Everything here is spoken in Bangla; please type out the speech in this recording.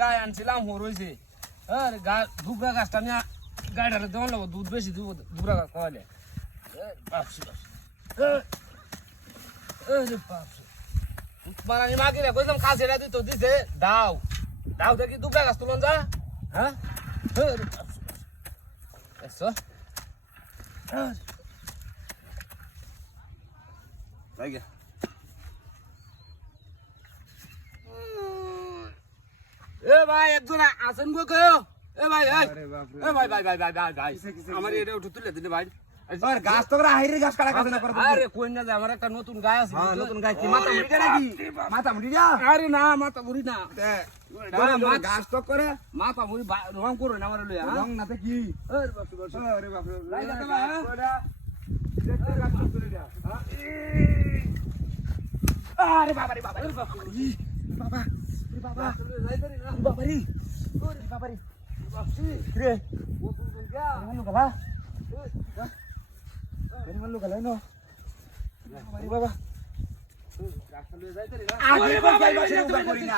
গায়ে আনছিলাম হর হইছে আরে দুবরা গাছটা নিয়ে গাড়িটা দেওয়ান লাগবো দুধ বেশি দিব দুবরা গাছ খাওয়ালে বাপসি বাপসি মানে আমি মাকে রে কইলাম কাছে দিত দিছে দাও দাও দেখি দুবরা গাছ তুলন যা হ্যাঁ এসো যাই গে এ ভাই একজন আছেন গো কেউ এ ভাই এ ভাই ভাই ভাই ভাই ভাই ভাই আমার এটা উঠে তুলে দিলে ভাই আর গাছ তো করে হাইরে গাছ কাটা কাজ না করে আরে কই না যে আমার একটা নতুন গাছ আছে হ্যাঁ নতুন গাছ কি মাথা মুড়ি নাকি মাথা মুড়ি যা আরে না মাথা মুড়ি না গাছ তো করে মাথা মুড়ি রং করো না আমার লইয়া রং না তে কি আরে বাপ রে আরে বাপ রে লাই দাও ভাই দেখতে গাছ তুলে যা আরে বাবা রে বাবা বাবা বাবা বাবা বাবা রে ওরে বাবা রে বাপসি রে ও তুই গয়া মানু গলা মানু গলা নো বাবা বাবা রাস্তা লয়ে যাইতে রে আরে বাবা রে বাবা করি না